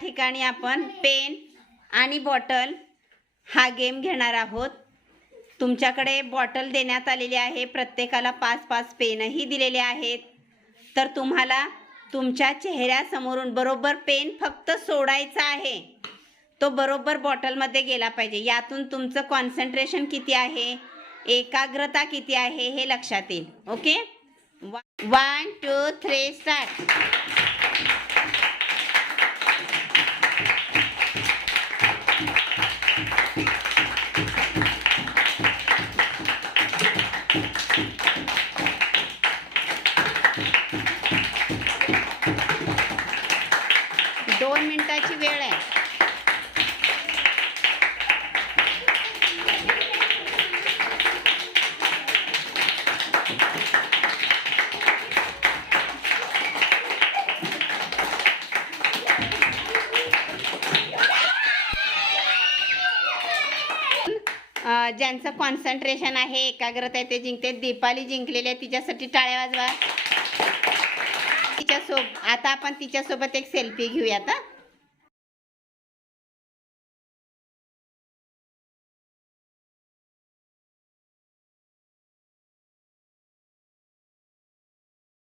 ठिकाणी आपण पेन आणि बॉटल हा गेम घेणार आहोत। तुमच्याकडे बॉटल देण्यात आलेली आहे, प्रत्येकाला 5-5 पेनही दिलेले आहेत। तर तुम्हाला तुमच्या चेहऱ्यासमोरून बरोबर पेन फक्त सोडायचा आहे, तो बरोबर बॉटलमध्ये गेला पाहिजे। यातून तुमचं कॉन्सन्ट्रेशन किती आहे, एकाग्रता किती आहे हे लक्षात येईल। Okay, 1 2 3 start. दोन मिनिटाची वेळ आहे। ज्यांचं कॉन्सन्ट्रेशन आहे, एकाग्रता आहे, ते जिंकते। दीपाली जिंकलेली आहे, तिच्यासाठी टाळ्या वाजवा। आता आपण तिच्यासोबत एक सेल्फी घेऊयात।